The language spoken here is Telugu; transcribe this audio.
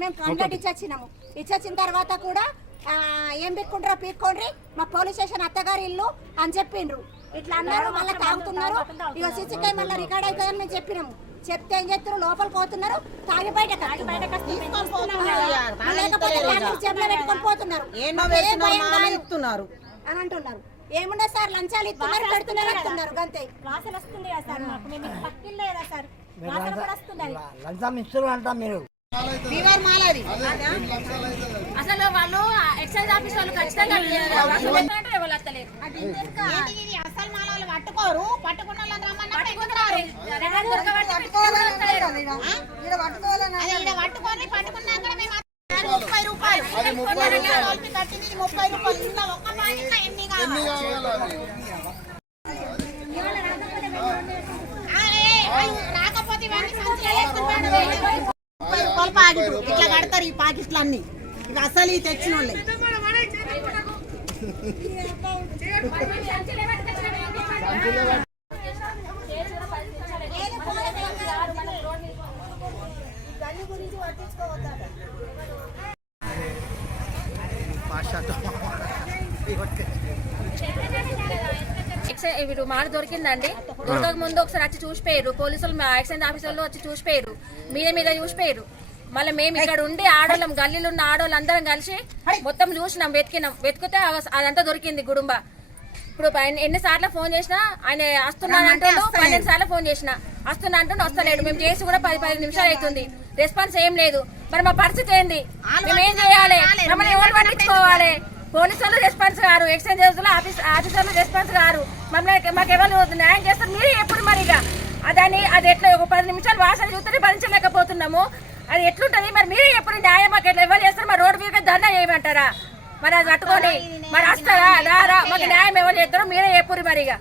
మేము కంప్లైంట్ ఇచ్చొచ్చిన తర్వాత కూడా ఏం పీక్కుంటారో పీక్కోండి, మా పోలీస్ స్టేషన్ అత్తగారి ఇల్లు అని చెప్పిండ్రు. ఇట్లా అన్నారు, మళ్ళీ తాగుతున్నారు. ఇక సీసీ కెమెరా రికార్డ్ అవుతుందని మేము చెప్పినాము. చెప్తే ఏం చేస్తున్నారు, లోపలికి పోతున్నారు, తాగి బయట పెట్టుకొని పోతున్నారు అని అంటున్నారు. ఏమున్నా సార్, లంచాలు ఇస్తున్నారు, పెడుతున్నారు అంటున్నారు. అంతే వాసన వస్తుంది కదా సార్, మాకు మేము పక్కిల్లే కదా సార్, వాసన కూడా వస్తుంది. లంచం ఇస్తున్నారు అంటాం మీరు. అసలు వాళ్ళు ఎక్సైజ్ ఆఫీస్ వాళ్ళు ఖచ్చితంగా పట్టుకోరు, పట్టుకున్న పట్టుకున్నాక 30 రూపాయలు కట్టింది 30 రూపాయలు. ఇంట్లో ఒక్క పాయింట్ ఎన్ని రాకపోతే ఇట్లా కడతారు ఈ పాకిట్లు అన్ని. ఇవి అసలు ఈ తెచ్చిన వాళ్ళే. వీరు మాట దొరికిందండి. దొరకక ముందు ఒకసారి వచ్చి చూసిపోయారు పోలీసులు, ఎక్సైజ్ ఆఫీసర్లు వచ్చి చూసిపోయారు, మీద చూసిపోయారు. మళ్ళీ మేము ఇక్కడ ఉండి ఆడోళ్ళం, గల్లీలో ఉన్న ఆడోళ్ళు అందరం కలిసి మొత్తం చూసినాం, వెతికితే అదంతా దొరికింది గుడుంబ. ఇప్పుడు ఎన్నిసార్లు ఫోన్ చేసినా ఆయన వస్తున్నాను అంటాడు, 12 సార్లు ఫోన్ చేసినా వస్తున్నా అంటుండే, వస్తలేడు. మేము చేసి కూడా 10-15 నిమిషాలు అవుతుంది, రెస్పాన్స్ ఏం లేదు. మరి మా పరిస్థితి ఏంది, మేమేం చేయాలి, మమ్మల్ని ఎవరు పట్టించుకోవాలి? పోలీసులు రెస్పాన్స్ గారు, ఎక్సైజ్ ఆఫీసర్లు రెస్పాన్స్ గారు, మమ్మల్ని మాకెవరు న్యాయం చేస్తారు? మీరే ఎప్పుడు మరి ఇక అది ఎట్లా ఒక 10 నిమిషాలు వాసన చూస్తే భరించలేకపోతున్నాము. అది ఎట్లుంటది మరి? మీరే ఎప్పుడు న్యాయం మాకు ఎట్లా ఎవరు చేస్తారు? మరి రోడ్డు మీద ధర్నా చేయమంటారా? మరి అది పట్టుకొని మరి వస్తారా? మాకు న్యాయం ఎవరు చేస్తారో మీరే ఎప్పుడు మరి ఇక